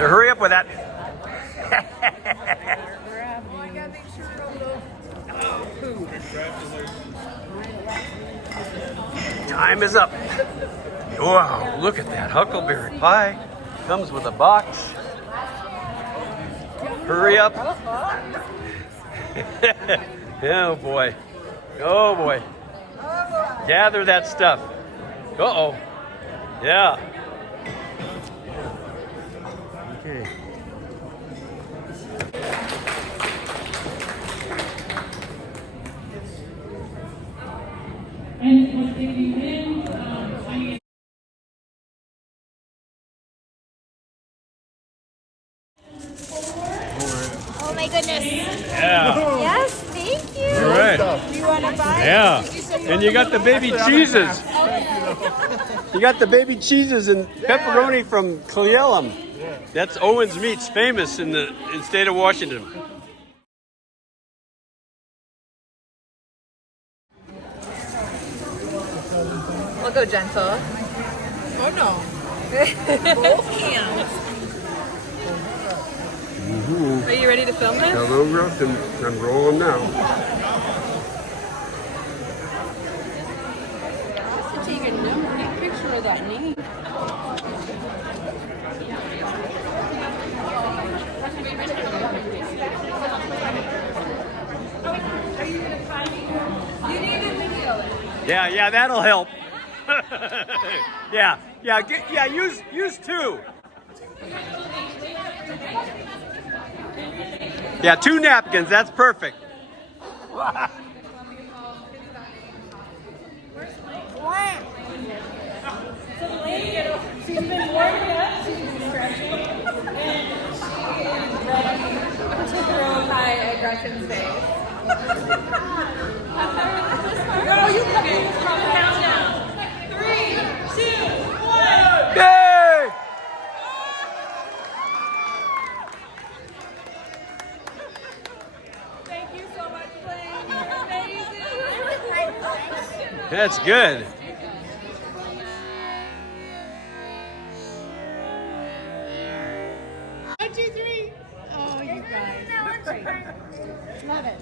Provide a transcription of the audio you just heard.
Hurry up with that. Time is up. Wow, look at that huckleberry pie. Comes with a box. Hurry up. Oh boy. Oh boy. Gather that stuff. Uh-oh. Yeah. Okay. Oh my goodness. Yeah. Yes, thank you. All right. Do you want to buy? Yeah. And you got the baby cheeses. You got the baby cheeses and pepperoni from Cleellum. That's Owens Meats, famous in the state of Washington. We'll go gentle. Oh no. Both hands. Are you ready to film this? Hello, Russ, and I'm rolling now. Just to take a picture of that knee. Yeah, that'll help. yeah, use two. Yeah, 2 napkins, that's perfect. She's been warming up, she's been stretching, and she is ready to throw my aggression face. No, you come in this countdown. 3, 2, 1. Yay! Thank you so much, Blaine. You're amazing. That's good. One, two, three. Oh, you guys. Love it.